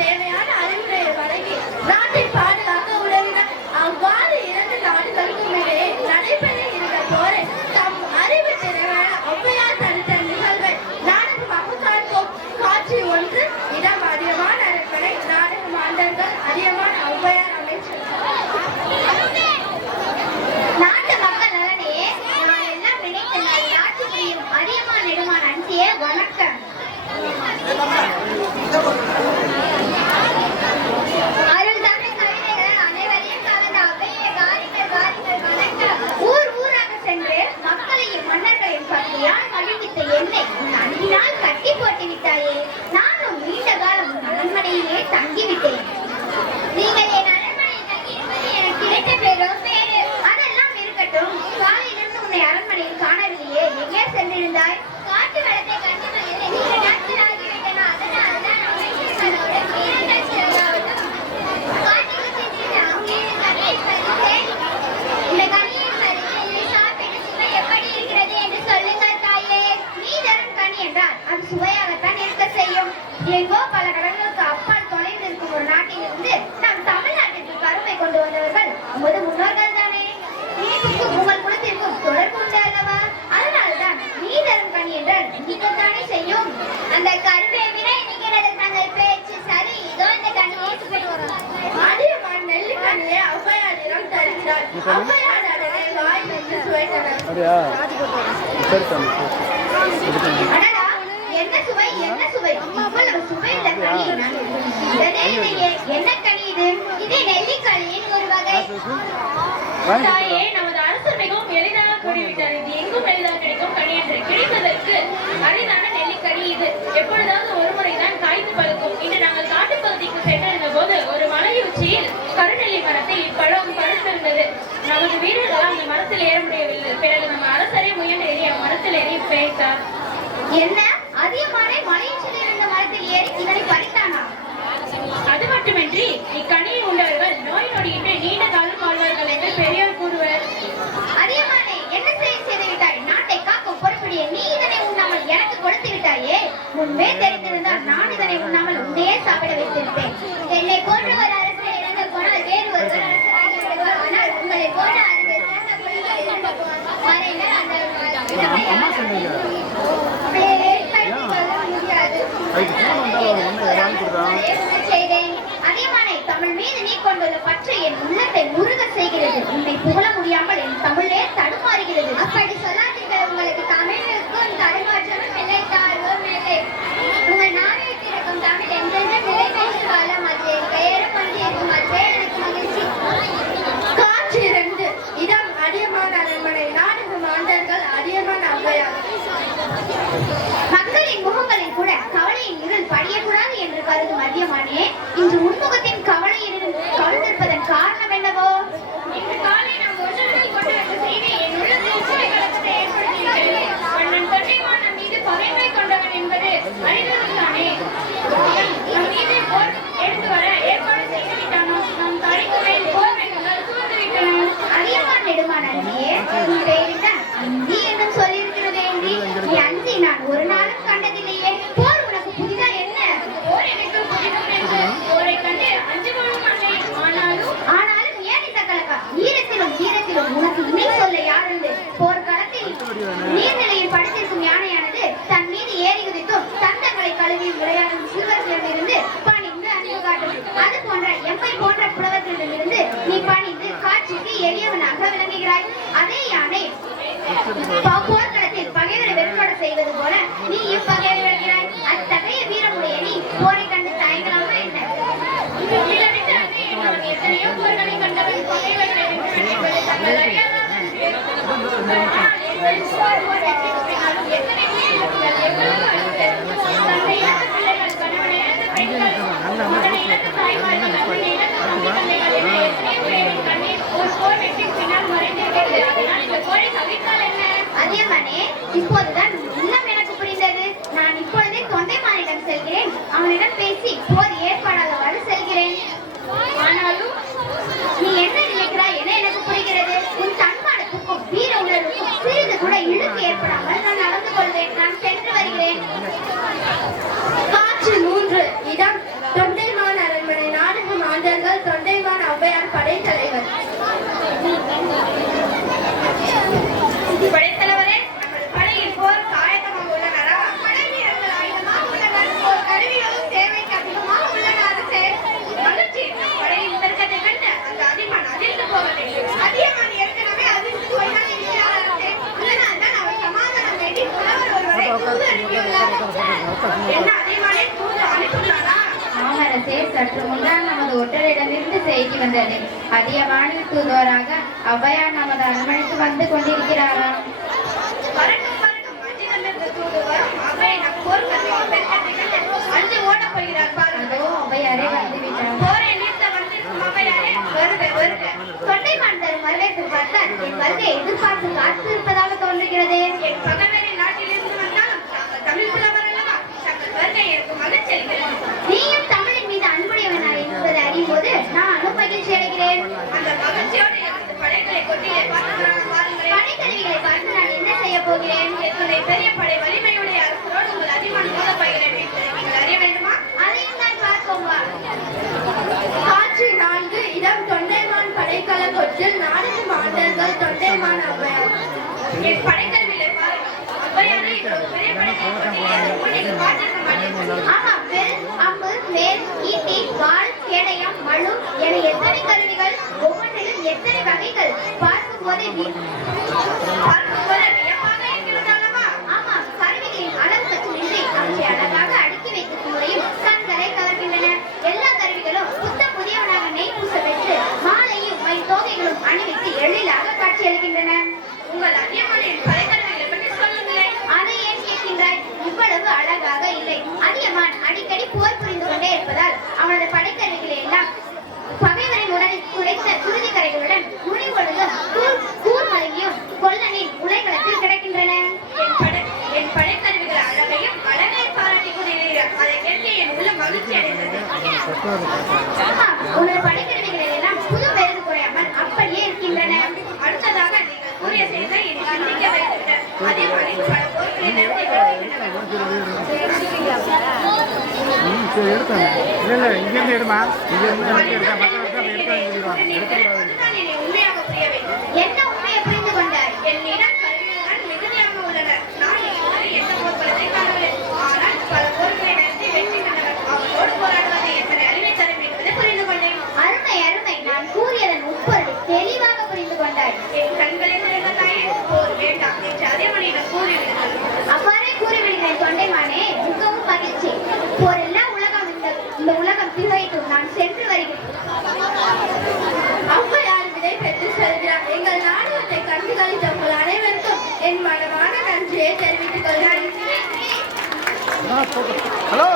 Até, né? அப்படியா? சரி சாமி சுவை என்ன சுவை? இவ்வளவு சுவையில என்ன நமது அரசு மிகவும் எளிதாக எங்கும் கிடைக்கும் கனி என்று கிடைப்பதற்கு அரிதான நெல்லிக்கனி இது. எப்பொழுதாவது ஒரு முறைதான் காய்த்து பழுக்கும். இன்று நாங்கள் காட்டுப்பகுதிக்கு சென்றிருந்த போது ஒரு மலையுச்சியில் கருநெல்லி மரத்தை இப்பழம் நோய் நொடியின்றி நீண்ட காலம் என்று பெரியோர் கூறுவர். அதியமானே என்ன செய்ய செய்து விட்டாய் நாட்டை காக்கும் நீ இதனை உண்ணாமல் எனக்கு கொடுத்து விட்டாயே? தெரிந்திருந்தால் நான் இதனை உண்ணாமல் உன்னையே சாப்பிட வைத்திருப்பேன். என்னை போன்றவர் யானை போர்க்களத்தில் பகைவரை வெறுப்பட செய்வது போல நீ இப்பகையை வெல்கிறாய் அத்தகைய வீரமுடைய நீ போரை கண்டு தயங்கலாமா என்ன? எத்தனையோ போர்களை கண்டவன் பகைவர்களை எத்தனை போர் வெற்றி பின்னால் மறைந்திருக்கிறது அதியமானே இப்போதுதான் மாமரசே சற்று முன்னால் நமது ஒற்றரிடமிருந்து செய்தி வந்தது. அதிக வானில் தூதோராக நமது அரண்மனைக்கு வந்து கொண்டிருக்கிறாராம். பெரிய படை வலிமையுடைய அரசரோடு உங்கள் அதிகமான பயிரை வைத்து நீங்கள் அறிய வேண்டுமா? அதையும் நான் காட்சி நான்கு இடம் தொண்டைமான் படைக்கல கொற்றில் நான்கு மாண்டர்கள் தொண்டைமான் ஔவையார் என் இவ்வளவு பெரிய நீங்கள் பார்த்திருக்க ஆமா அம்பு ஈட்டி வாள் கேடயம் மழு என எத்தனை கருவிகள் ஒவ்வொன்றிலும் எத்தனை வகைகள்? பார்க்கும் போதே பார்க்கும் போதே உனது படைக்கருவிகள் எல்லாம் புது குறையாமல் அப்படியே இருக்கின்றன. அடுத்ததாக நீங்கள் கூறிய என்னை சிந்திக்க பல இல்லை இல்லை இங்கேருந்து எடுமா? இங்கேருந்து எனக்கு எடுத்தா மற்ற சொல்லிடுவாங்க எடுக்கக்கூடாது உலகம் நான் சென்று வருகிறேன். ஔவையார் விடை பெற்று செல்கிறார். எங்கள் நாடகத்தை கண்டுகளித்த உங்கள் அனைவருக்கும் என் மனமான நன்றியை தெரிவித்துக் கொள்கிறேன். ஹலோ